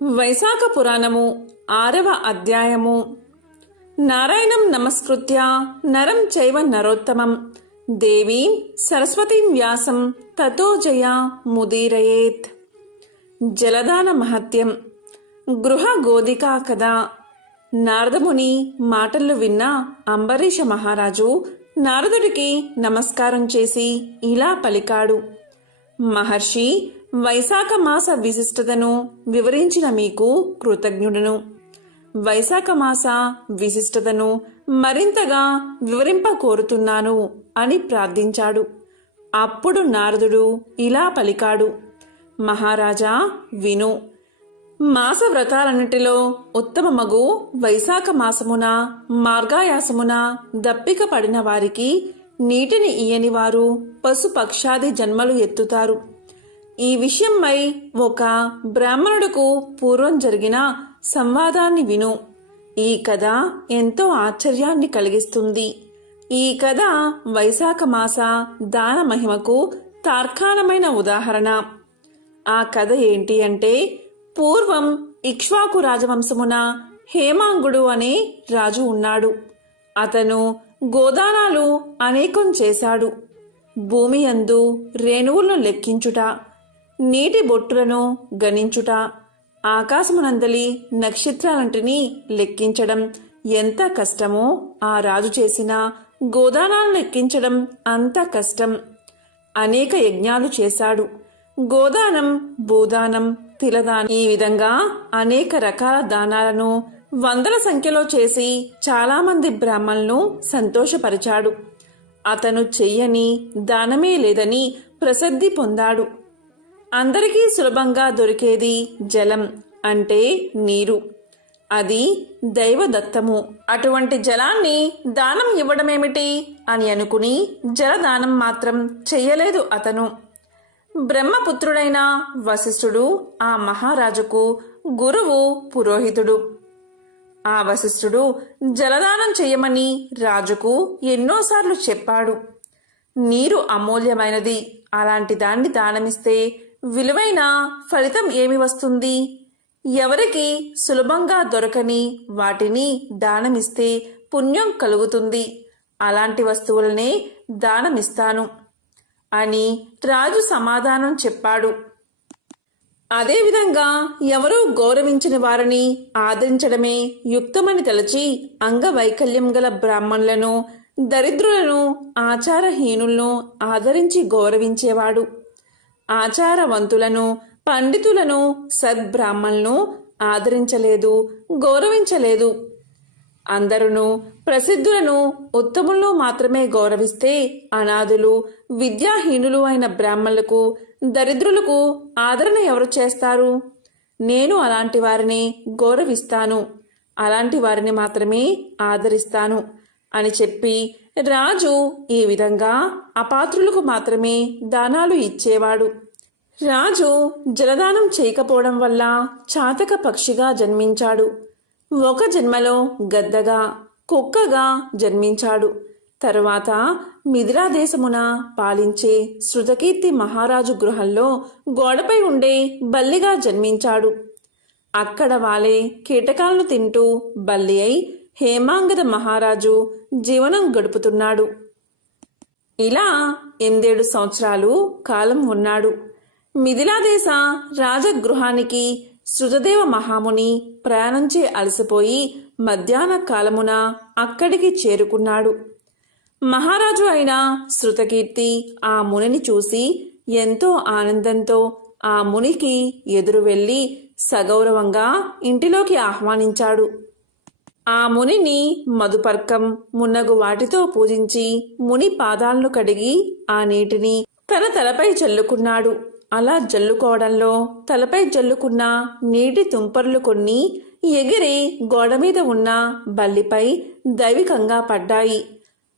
వైశాఖ పురాణము 6వ అధ్యాయము. నారాయణం నమస్కృత్య నరం చైవ నరోత్తమం దేవీం సరస్వతీం వ్యాసం తతో జయ ముదీరయేత్. జలదాన మహత్యం. గృహ గోదికా కథ. నారదముని మాటలు విన్న అంబరీష మహారాజు నారదుడికి నమస్కారం చేసి ఇలా పలికాడు. మహర్షి, వైశాఖ మాస విశిష్టతను వివరించిన మీకు కృతజ్ఞుడను. వైశాఖ మాస విశిష్టతను మరింతగా వివరింప కోరుతున్నాను అని ప్రార్థించాడు. అప్పుడు నారదుడు ఇలా పలికాడు. మహారాజా, విను. మాస వ్రతాలన్నిటిలో ఉత్తమమగు వైశాఖ మాసమున మార్గాయాసమున దప్పిక పడిన వారికి నీటిని ఇయ్యని వారు పశుపక్షాది జన్మలు ఎత్తుతారు. ఈ విషయమై ఒక బ్రాహ్మణుడుకు పూర్వం జరిగిన సంవాదాన్ని విను. ఈ కథ ఎంతో ఆశ్చర్యాన్ని కలిగిస్తుంది. ఈ కథ వైశాఖ మాస దాన మహిమకు తార్కాణమైన ఉదాహరణ. ఆ కథ ఏంటి అంటే, పూర్వం ఇక్ష్వాకు రాజవంశమున హేమాంగుడు అనే రాజు ఉన్నాడు. అతను గోదానాలు అనేకం చేశాడు. భూమి యందు రేణువులను లెక్కించుట, నీటి బొట్టులను గణించుట, ఆకాశమునందలి నక్షత్రాలంటిని లెక్కించడం ఎంత కష్టమో ఆ రాజు చేసిన గోదానాలను లెక్కించడం అంత కష్టం. అనేక యజ్ఞాలు చేశాడు. గోదానం, భూదానం, తిలదానం, ఈ విధంగా అనేక రకాల దానాలను వందల సంఖ్యలో చేసి చాలామంది బ్రాహ్మణులను సంతోషపరిచాడు. అతను చెయ్యని దానమే లేదని ప్రసిద్ధి పొందాడు. అందరికీ సులభంగా దొరికేది జలం, అంటే నీరు. అది దైవదత్తము. అటువంటి జలాన్ని దానం ఇవ్వడమేమిటి అని అనుకుని జలదానం మాత్రం చెయ్యలేదు అతను. బ్రహ్మపుత్రుడైన వశిష్ఠుడు ఆ మహారాజుకు గురువు, పురోహితుడు. ఆ వశిష్ఠుడు జలదానం చెయ్యమని రాజుకు ఎన్నోసార్లు చెప్పాడు. నీరు అమూల్యమైనది. అలాంటి దాన్ని దానమిస్తే విలువైన ఫలితం ఏమి వస్తుంది? ఎవరికి సులభంగా దొరకని వాటిని దానమిస్తే పుణ్యం కలుగుతుంది. అలాంటి వస్తువులనే దానమిస్తాను అని రాజు సమాధానం చెప్పాడు. అదేవిధంగా ఎవరూ గౌరవించిన వారిని ఆదరించడమే యుక్తమని తలచి అంగవైకల్యం గల బ్రాహ్మణులను, దరిద్రులను, ఆచారహీనులను ఆదరించి గౌరవించేవాడు. ఆచారవంతులను, పండితులను, సద్బ్రాహ్మణులను ఆదరించలేదు, గౌరవించలేదు. అందరూ ప్రసిద్ధులను, ఉత్తములను మాత్రమే గౌరవిస్తే అనాథులు, విద్యాహీనులు అయిన బ్రాహ్మణులకు, దరిద్రులకు ఆదరణ ఎవరు చేస్తారు? నేను అలాంటి వారిని గౌరవిస్తాను, అలాంటి వారిని మాత్రమే ఆదరిస్తాను అని చెప్పి రాజు ఈ విధంగా అపాత్రులకు మాత్రమే దానాలు ఇచ్చేవాడు. రాజు జలదానం చేయకపోవడం వల్ల చాతక పక్షిగా జన్మించాడు. ఒక జన్మలో గద్దగా, కుక్కగా జన్మించాడు. తరువాత మిథిలా దేశమున పాలించే శృతకీర్తి మహారాజు గృహంలో గోడపై ఉండే బల్లిగా జన్మించాడు. అక్కడ వాలే కీటకాలను తింటూ బల్లి అయి హేమాంగద మహారాజు జీవనం గడుపుతున్నాడు. ఇలా 8 సంవత్సరాలు కాలం ఉన్నాడు. మిథిలాదేశ రాజగృహానికి శృతదేవ మహాముని ప్రయాణంచే అలసిపోయి మధ్యాహ్న కాలమున అక్కడికి చేరుకున్నాడు. మహారాజు అయిన శృతకీర్తి ఆ మునిని చూసి ఎంతో ఆనందంతో ఆ మునికి ఎదురు వెళ్లి సగౌరవంగా ఇంటిలోకి ఆహ్వానించాడు. ఆ మునిని మధుపర్కం మున్నగు వాటితో పూజించి ముని పాదాలను కడిగి ఆ నీటిని తన తలపై చల్లుకున్నాడు. అలా జల్లుకోవడంలో తలపై జల్లుకున్న నీటి తుంపర్లు కొన్ని ఎగిరి గోడ మీద ఉన్న బల్లిపై దైవికంగా పడ్డాయి.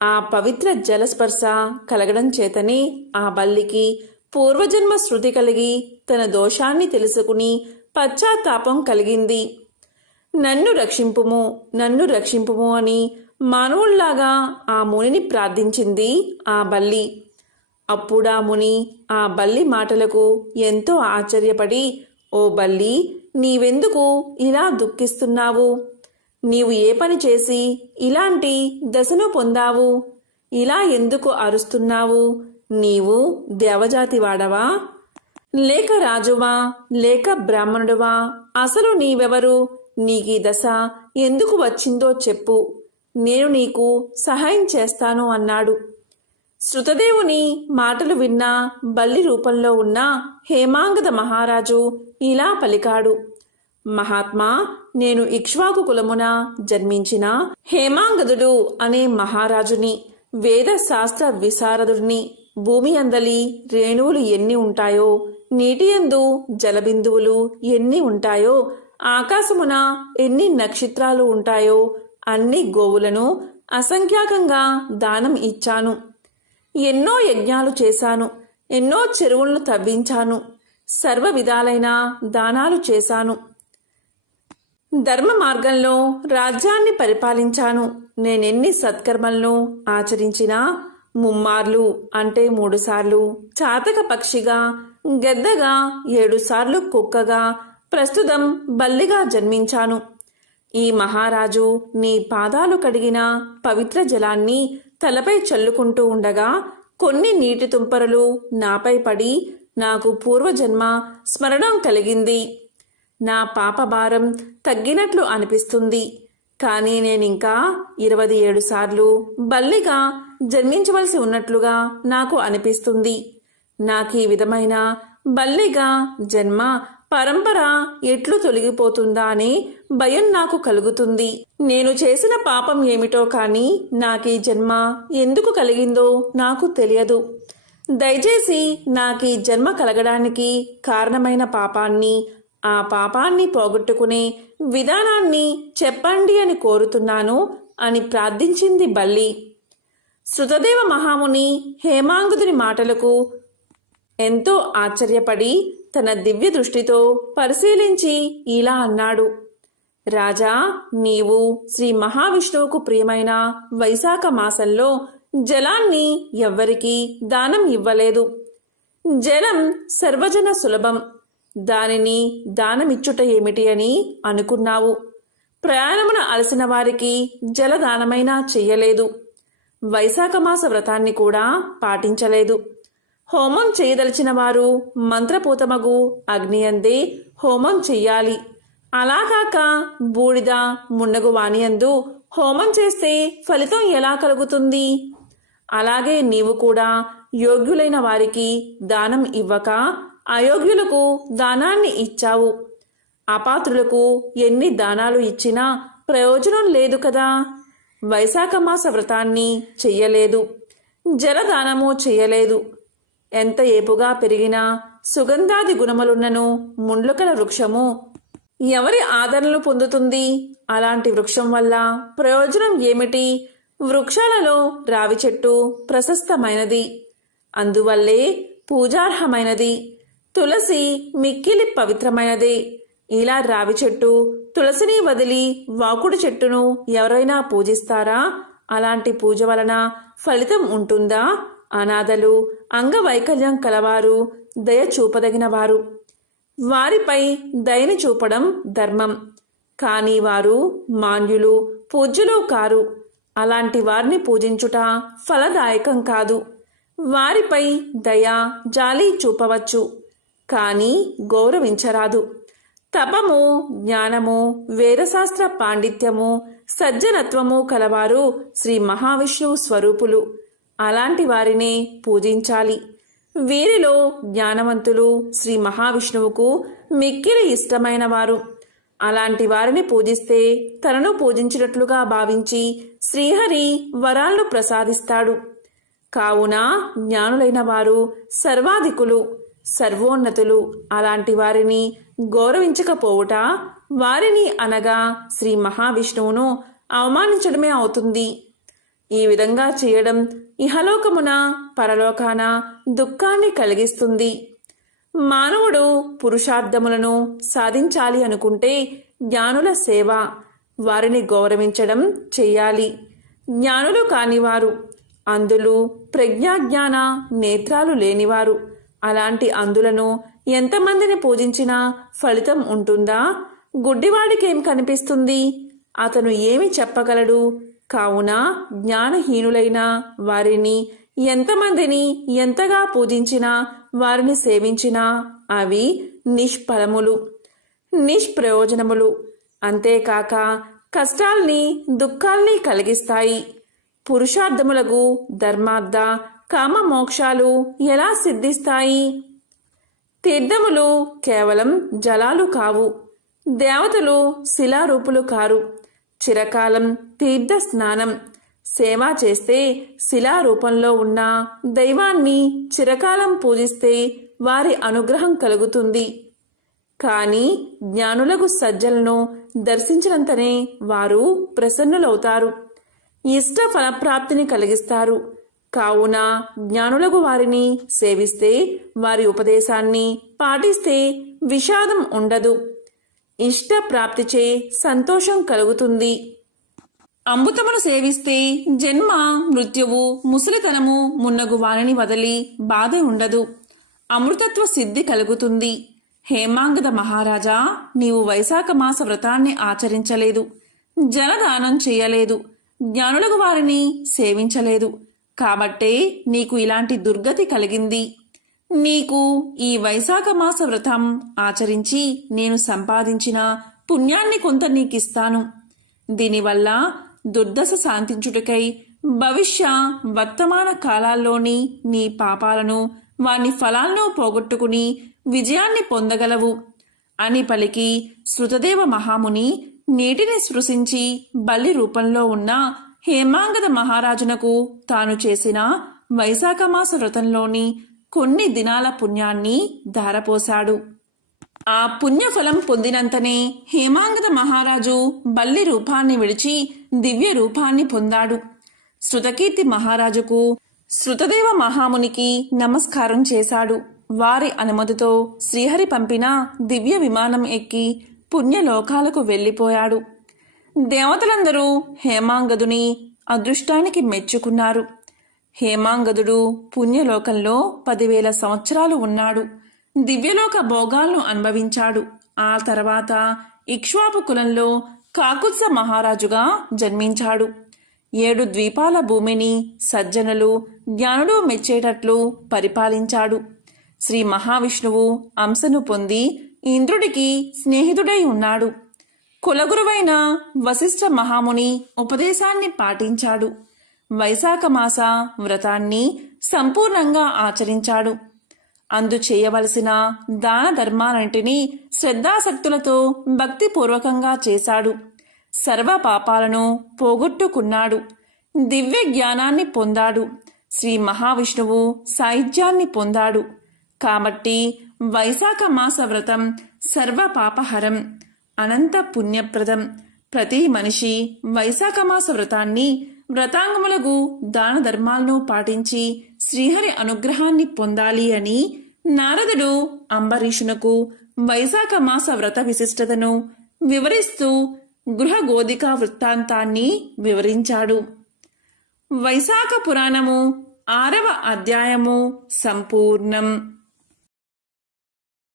ఆ పవిత్ర జలస్పర్శ కలగడం చేతనే ఆ బల్లికి పూర్వజన్మ శృతి కలిగి తన దోషాన్ని తెలుసుకుని పశ్చాత్తాపం కలిగింది. నన్ను రక్షింపుము, నన్ను రక్షింపుము అని మానవుల్లాగా ఆ మునిని ప్రార్థించింది ఆ బల్లి. అప్పుడా ముని ఆ బల్లి మాటలకు ఎంతో ఆశ్చర్యపడి, ఓ బల్లి, నీవెందుకు ఇలా దుఃఖిస్తున్నావు? నీవు ఏ పని చేసి ఇలాంటి దశను పొందావు? ఇలా ఎందుకు అరుస్తున్నావు? నీవు దేవజాతి వాడవా, లేక రాజువా, లేక బ్రాహ్మణుడువా? అసలు నీవెవరు? నీకీ దశ ఎందుకు వచ్చిందో చెప్పు, నేను నీకు సహాయం చేస్తాను అన్నాడు. శృతదేవుని మాటలు విన్న బల్లి రూపంలో ఉన్న హేమాంగద మహారాజు ఇలా పలికాడు. మహాత్మా, నేను ఇక్ష్వాకు కులమున జన్మించిన హేమాంగదుడు అనే మహారాజుని, వేద శాస్త్ర విశారదుడిని. భూమి అందలి రేణువులు ఎన్ని ఉంటాయో, నీటి యందు జలబిందువులు ఎన్ని ఉంటాయో, ఆకాశమున ఎన్ని నక్షత్రాలు ఉంటాయో అన్ని గోవులను అసంఖ్యాకంగా దానం ఇచ్చాను. ఎన్నో యజ్ఞాలు చేశాను, ఎన్నో చెరువులను తవ్వించాను, సర్వ విధాలైన దానాలు చేశాను. ధర్మ మార్గంలో రాజ్యాన్ని పరిపాలించాను. నేనెన్ని సత్కర్మలను ఆచరించినా ముమ్మార్లు అంటే 3 సార్లు చాతక పక్షిగా, గెద్దగా, 7 సార్లు కుక్కగా, ప్రస్తుతం బల్లిగా జన్మించాను. ఈ మహారాజు నీ పాదాలు కడిగిన పవిత్ర జలాన్ని తలపై చల్లుకుంటూ ఉండగా కొన్ని నీటి తుంపరలు నాపై పడి నాకు పూర్వజన్మ స్మరణం కలిగింది. నా పాపభారం తగ్గినట్లు అనిపిస్తుంది. కానీ నేనింకా 27 సార్లు బల్లిగా జన్మించవలసి ఉన్నట్లుగా నాకు అనిపిస్తుంది. నాకీ విధమైన బల్లిగా జన్మ పరంపర ఎట్లు తొలగిపోతుందా అని భయం నాకు కలుగుతుంది. నేను చేసిన పాపం ఏమిటో కానీ నాకీ జన్మ ఎందుకు కలిగిందో నాకు తెలియదు. దయచేసి నాకీ జన్మ కలగడానికి కారణమైన పాపాన్ని, ఆ పాపాన్ని పోగొట్టుకునే విధానాన్ని చెప్పండి అని కోరుతున్నాను అని ప్రార్థించింది బల్లి. శృతదేవ మహాముని హేమాంగుదుని మాటలకు ఎంతో ఆశ్చర్యపడి తన దివ్య దృష్టితో పరిశీలించి ఇలా అన్నాడు. రాజా, నీవు శ్రీ మహావిష్ణువుకు ప్రియమైన వైశాఖ మాసంలో జలాన్ని ఎవ్వరికీ దానం ఇవ్వలేదు. జలం సర్వజన సులభం, దానిని దానమిచ్చుట ఏమిటి అని అనుకున్నావు. ప్రయాణమున అలసిన వారికి జలదానమైనా చెయ్యలేదు. వైశాఖమాస వ్రతాన్ని కూడా పాటించలేదు. హోమం చేయదలిచిన వారు మంత్రపూతమగు అగ్నియందే హోమం చెయ్యాలి. అలాగాక బూడిద మున్నగు వానియందు హోమం చేస్తే ఫలితం ఎలా కలుగుతుంది? అలాగే నీవు కూడా యోగ్యులైన వారికి దానం ఇవ్వక అయోగ్యులకు దానాన్ని ఇచ్చావు. అపాత్రులకు ఎన్ని దానాలు ఇచ్చినా ప్రయోజనం లేదు కదా. వైశాఖమాస వ్రతాన్ని చెయ్యలేదు, జలదానము చెయ్యలేదు. ఎంత ఏపుగా పెరిగినా సుగంధాది గుణములున్నను ముండ్లకల వృక్షము ఎవరి ఆదరణలు పొందుతుంది? అలాంటి వృక్షం వల్ల ప్రయోజనం ఏమిటి? వృక్షాలలో రావి చెట్టు ప్రశస్తమైనది, అందువల్లే పూజార్హమైనది. తులసి మిక్కిలి పవిత్రమైనదే. ఇలా రావి చెట్టు, తులసిని వదిలి వాకుడు చెట్టును ఎవరైనా పూజిస్తారా? అలాంటి పూజ వలన ఫలితం ఉంటుందా? అనాథలు, అంగవైకల్యం కలవారు, దయ చూపదగిన వారు, వారిపై దయని చూపడం ధర్మం. కానీ వారు మాన్యులు, పూజ్యులు కారు. అలాంటి వారిని పూజించుట ఫలదాయకం కాదు. వారిపై దయ, జాలి చూపవచ్చు, కానీ గౌరవించరాదు. తపము, జ్ఞానము, వేదశాస్త్ర పాండిత్యము, సజ్జనత్వము కలవారు శ్రీ మహావిష్ణువు స్వరూపులు. అలాంటి వారినే పూజించాలి. వీరిలో జ్ఞానవంతులు శ్రీ మహావిష్ణువుకు మిక్కిలి ఇష్టమైన వారు. అలాంటి వారిని పూజిస్తే తనను పూజించినట్లుగా భావించి శ్రీహరి వరాలను ప్రసాదిస్తాడు. కావున జ్ఞానులైన వారు సర్వాధికులు, సర్వోన్నతులు. అలాంటి వారిని గౌరవించకపోవుట వారిని అనగా శ్రీ మహావిష్ణువును అవమానించడమే అవుతుంది. ఈ విధంగా చేయడం ఇహలోకమున పరలోకాన దుఃఖాన్ని కలిగిస్తుంది. మానవుడు పురుషార్థములను సాధించాలి అనుకుంటే జ్ఞానుల సేవ, వారిని గౌరవించడం చెయ్యాలి. జ్ఞానులు కానివారు, అందులు, ప్రజ్ఞాజ్ఞాన నేత్రాలు లేనివారు, అలాంటి అందులను ఎంతమందిని పూజించినా ఫలితం ఉంటుందా? గుడ్డివాడికేం కనిపిస్తుంది? అతను ఏమి చెప్పగలడు? కావున జ్ఞానహీనులైన వారిని ఎంతమందిని ఎంతగా పూజించినా వారిని సేవించినా అవి నిష్ఫలములు, నిష్ప్రయోజనములు. అంతేకాక కష్టాల్ని దుఃఖాల్ని కలిగిస్తాయి. పురుషార్థములకు ధర్మార్థ కామ మోక్షాలు ఎలా సిద్ధిస్తాయి? తీర్థములు కేవలం జలాలు కావు. దేవతలు శిలారూపులు కారు. చిరకాలం తీర్థ స్నానం సేవ చేస్తే శిలారూపంలో ఉన్న దైవాన్ని చిరకాలం పూజిస్తే వారి అనుగ్రహం కలుగుతుంది. కానీ జ్ఞానులకు సజ్జలను దర్శించినంతనే వారు ప్రసన్నులవుతారు, ఇష్ట ఫలప్రాప్తిని కలిగిస్తారు. కావున జ్ఞానులకు వారిని సేవిస్తే, వారి ఉపదేశాన్ని పాటిస్తే విషాదం ఉండదు, ఇష్ట ప్రాప్తిచే సంతోషం కలుగుతుంది. అమృతమును సేవిస్తే జన్మ మృత్యువు ముసలితనము మున్నగు వారిని వదిలి బాధ ఉండదు, అమృతత్వ సిద్ధి కలుగుతుంది. హేమాంగద మహారాజా, నీవు వైశాఖ మాస వ్రతాన్ని ఆచరించలేదు, జలదానం చేయలేదు, జ్ఞానులకు వారిని సేవించలేదు. కాబట్టే నీకు ఇలాంటి దుర్గతి కలిగింది. నీకు ఈ వైశాఖ మాస వ్రతం ఆచరించి నేను సంపాదించిన పుణ్యాన్ని కొంత నీకిస్తాను. దీనివల్ల దుర్దశ శాంతించుటకై భవిష్య వర్తమాన కాలాల్లోని నీ పాపాలను వాని ఫలాలను పోగొట్టుకుని విజయాన్ని పొందగలవు అని పలికి శృతదేవ మహాముని నీటిని స్పృశించి బల్లి రూపంలో ఉన్న హేమాంగద మహారాజునకు తాను చేసిన వైశాఖమాస వ్రతంలోని కొన్ని దినాల పుణ్యాన్ని ధారపోశాడు. ఆ పుణ్యఫలం పొందినంతనే హేమాంగద మహారాజు బల్లి రూపాన్ని విడిచి దివ్య రూపాన్ని పొందాడు. శృతకీర్తి మహారాజుకు శృతదేవ మహామునికి నమస్కారం చేశాడు. వారి అనుమతితో శ్రీహరి పంపిన దివ్య విమానం ఎక్కి పుణ్యలోకాలకు వెళ్ళిపోయాడు. దేవతలందరూ హేమాంగదుని అదృష్టానికి మెచ్చుకున్నారు. హేమాంగదుడు పుణ్యలోకంలో 10,000 సంవత్సరాలు ఉన్నాడు. దివ్యలోక భోగాలను అనుభవించాడు. ఆ తర్వాత ఇక్ష్వాకు కులంలో కాకుత్స మహారాజుగా జన్మించాడు. 7 ద్వీపాల భూమిని సజ్జనులు జ్ఞానులు మెచ్చేటట్లు పరిపాలించాడు. శ్రీ మహావిష్ణువు అంశను పొంది ఇంద్రుడికి స్నేహితుడై ఉన్నాడు. కులగురువైన వశిష్ఠ మహాముని ఉపదేశాన్ని పాటించాడు. వైశాఖ మాస వ్రతాన్ని సంపూర్ణంగా ఆచరించాడు. అందు చేయవలసిన దాన ధర్మాలంటినీ శ్రద్ధాసక్తులతో భక్తిపూర్వకంగా చేశాడు. సర్వ పాపాలను పోగొట్టుకున్నాడు. దివ్య జ్ఞానాన్ని పొందాడు. శ్రీ మహావిష్ణువు సాయుధ్యాన్ని పొందాడు. కాబట్టి వైశాఖ మాస వ్రతం సర్వ పాపహరం, అనంత పుణ్యప్రదం. ప్రతి మనిషి వైశాఖ మాస వ్రతాన్ని వ్రతాంగములకు దాన ధర్మాలను పాటించి శ్రీహరి అనుగ్రహాన్ని పొందాలి అని నారదుడు అంబరీషునకు వైశాఖ మాస వ్రత విశిష్టతను వివరిస్తూ గృహగోధికా వృత్తాంతాన్ని వివరించాడు. వైశాఖ పురాణము 6వ అధ్యాయము సంపూర్ణం.